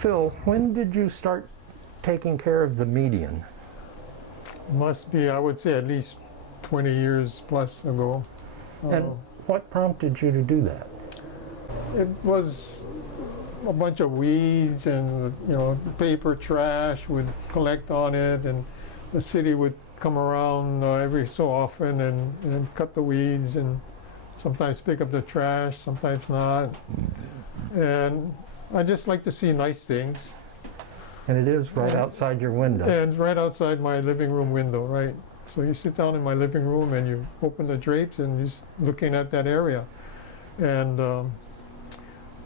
Phil, when did you start taking care of the median? Must be, I would say, at least 20 years plus ago. And what prompted you to do that? It was a bunch of weeds and, paper trash would collect on it, and the city would come around every so often and cut the weeds and sometimes pick up the trash, sometimes not. And I just like to see nice things. And it is right outside your window. And right outside my living room window, right? So you sit down in my living room and you open the drapes and you're looking at that area. And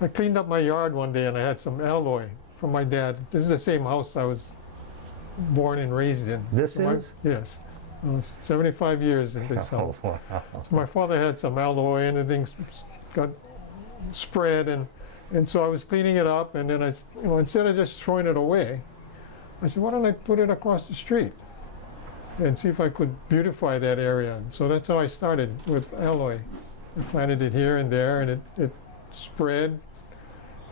I cleaned up my yard one day and I had some aloe from my dad. This is the same house I was born and raised in. This so is? Yes. I was 75 years in this house. Wow. So my father had some aloe and the things got spread, and so I was cleaning it up, and then I, instead of just throwing it away, I said, why don't I put it across the street and see if I could beautify that area. And so that's how I started with aloe. I planted it here and there, and it spread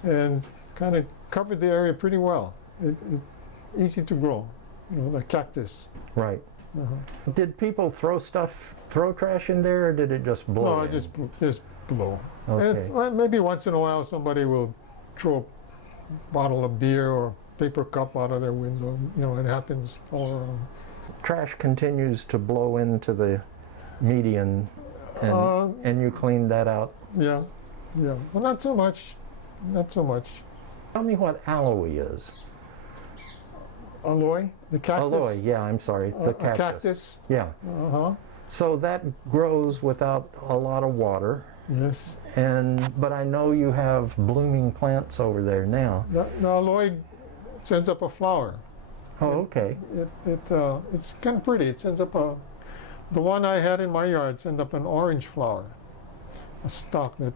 and kind of covered the area pretty well. Easy to grow, the cactus. Right. Did people throw trash in there, or did it just blow? No, in? just blow. Okay. And maybe once in a while somebody will throw a bottle of beer or paper cup out of their window. It happens all around. Trash continues to blow into the median, and you cleaned that out. Yeah. Well, not so much. Tell me what aloe is. Aloe, the cactus. Aloe, yeah, I'm sorry, the cactus. Cactus. Yeah. So that grows without a lot of water. Yes. But I know you have blooming plants over there now. The aloe sends up a flower. Oh, okay. It's kind of pretty. It sends up the one I had in my yard sends up an orange flower, a stalk that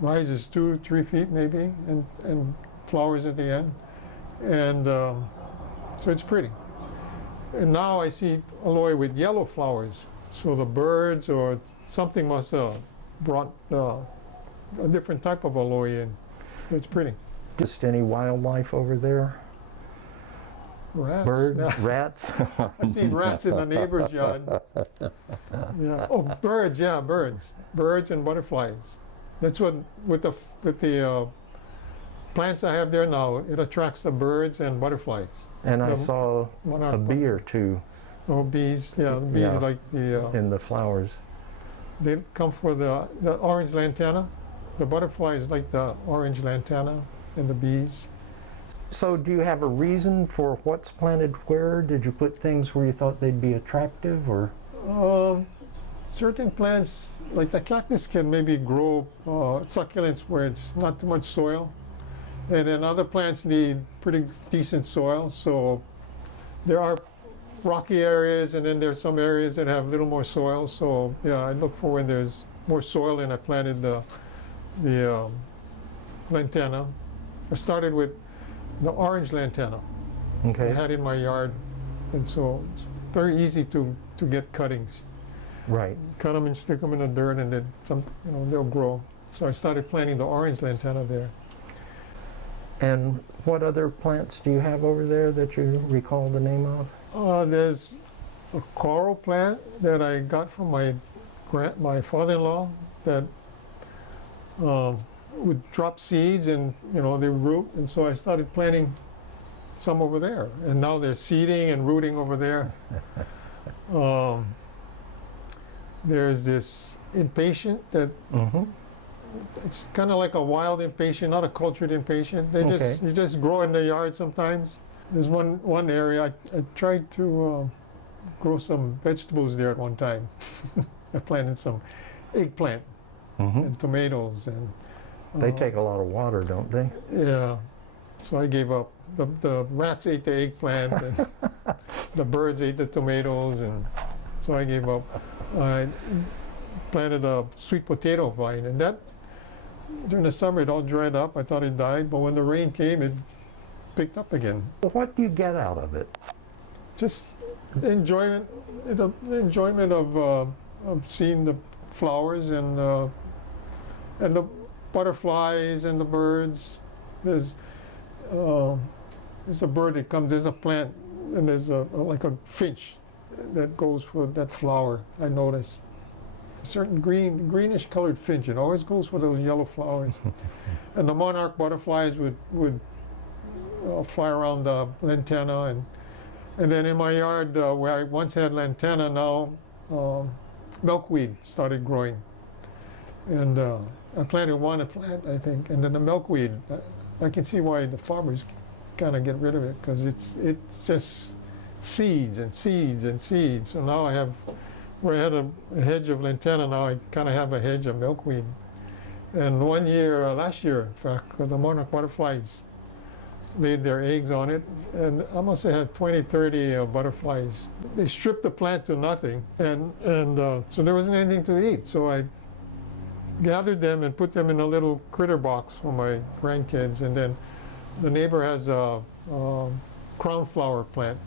rises 2-3 feet maybe, and flowers at the end, and so it's pretty. And now I see aloe with yellow flowers, so the birds or something must have brought a different type of aloe in. It's pretty. Just any wildlife over there? Rats. Birds, Yeah. rats? I've seen rats in the neighbor's yard. Yeah. Oh, birds. Yeah, birds. Birds and butterflies. That's what with the plants I have there now. It attracts the birds and butterflies. And I saw a bee or two. Oh, bees. Yeah, bees Yeah. like the. In the flowers. They come for the orange lantana. The butterflies like the orange lantana, and the bees. So do you have a reason for what's planted where? Did you put things where you thought they'd be attractive, or? Certain plants, like the cactus, can maybe grow succulents where it's not too much soil. And then other plants need pretty decent soil. So there are rocky areas, and then there's some areas that have a little more soil. So yeah, I look for when there's more soil, and I planted the lantana. I started with the orange lantana. Okay. I had in my yard, and so it's very easy to get cuttings. Right. Cut them and stick them in the dirt, and then they'll grow. So I started planting the orange lantana there. And what other plants do you have over there that you recall the name of? There's a coral plant that I got from my father-in-law that would drop seeds, and they root, and so I started planting some over there, and now they're seeding and rooting over there. There's this impatient that it's kind of like a wild impatient, not a cultured impatient. You just grow in the yard sometimes. There's one area I tried to grow some vegetables there at one time. I planted some eggplant and tomatoes, and they take a lot of water, don't they? Yeah. So I gave up. The rats ate the eggplant, and the birds ate the tomatoes, and so I gave up. I planted a sweet potato vine, and that during the summer it all dried up. I thought it died, but when the rain came, it picked up again. What do you get out of it? Just the enjoyment of seeing the flowers and the butterflies and the birds. there's a bird that comes, there's a plant, and there's like a finch that goes for that flower, I noticed. A certain greenish colored finch, it always goes for those yellow flowers. And the monarch butterflies would fly around the lantana, and then in my yard where I once had lantana, now milkweed started growing. And I planted one plant, I think, and then the milkweed, I can see why the farmers kind of get rid of it, because it's just seeds and seeds and seeds. So now I have, where I had a hedge of lantana, now I kind of have a hedge of milkweed. And one year, last year, in fact, the monarch butterflies laid their eggs on it, and I must have had 20, 30 butterflies. They stripped the plant to nothing, and so there wasn't anything to eat. So I gathered them and put them in a little critter box for my grandkids, and then the neighbor has a crownflower plant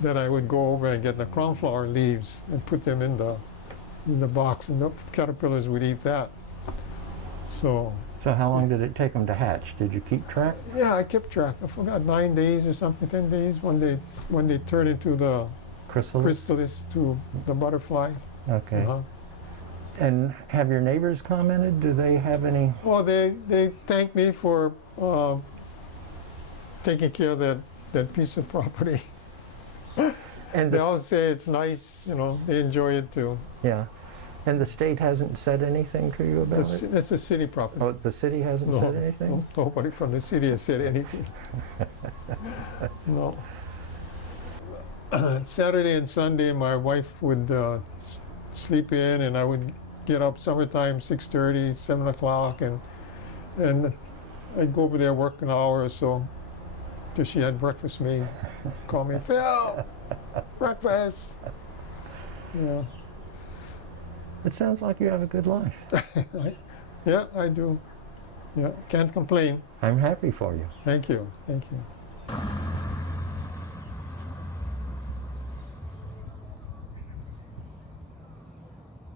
that I would go over and get the crownflower leaves and put them in the box, and the caterpillars would eat that. So how long did it take them to hatch? Did you keep track? yeah, I kept track. I forgot, 9 days or something, 10 days when they turn into the chrysalis to the butterfly. Okay. And have your neighbors commented? Do they have any? Well, they thank me for taking care of that piece of property. And They all say it's nice, they enjoy it too. yeah. And the state hasn't said anything to you about it? That's a city property. Oh, the city hasn't said anything? Nobody from the city has said anything. No. Saturday and Sunday, my wife would sleep in, and I would get up summertime, 6:30, 7 o'clock, and I'd go over there, work an hour or so, till she had breakfast made. Call me, Phil, breakfast. Yeah. It sounds like you have a good life. Yeah, I do. Yeah, can't complain. I'm happy for you. Thank you. Thank you.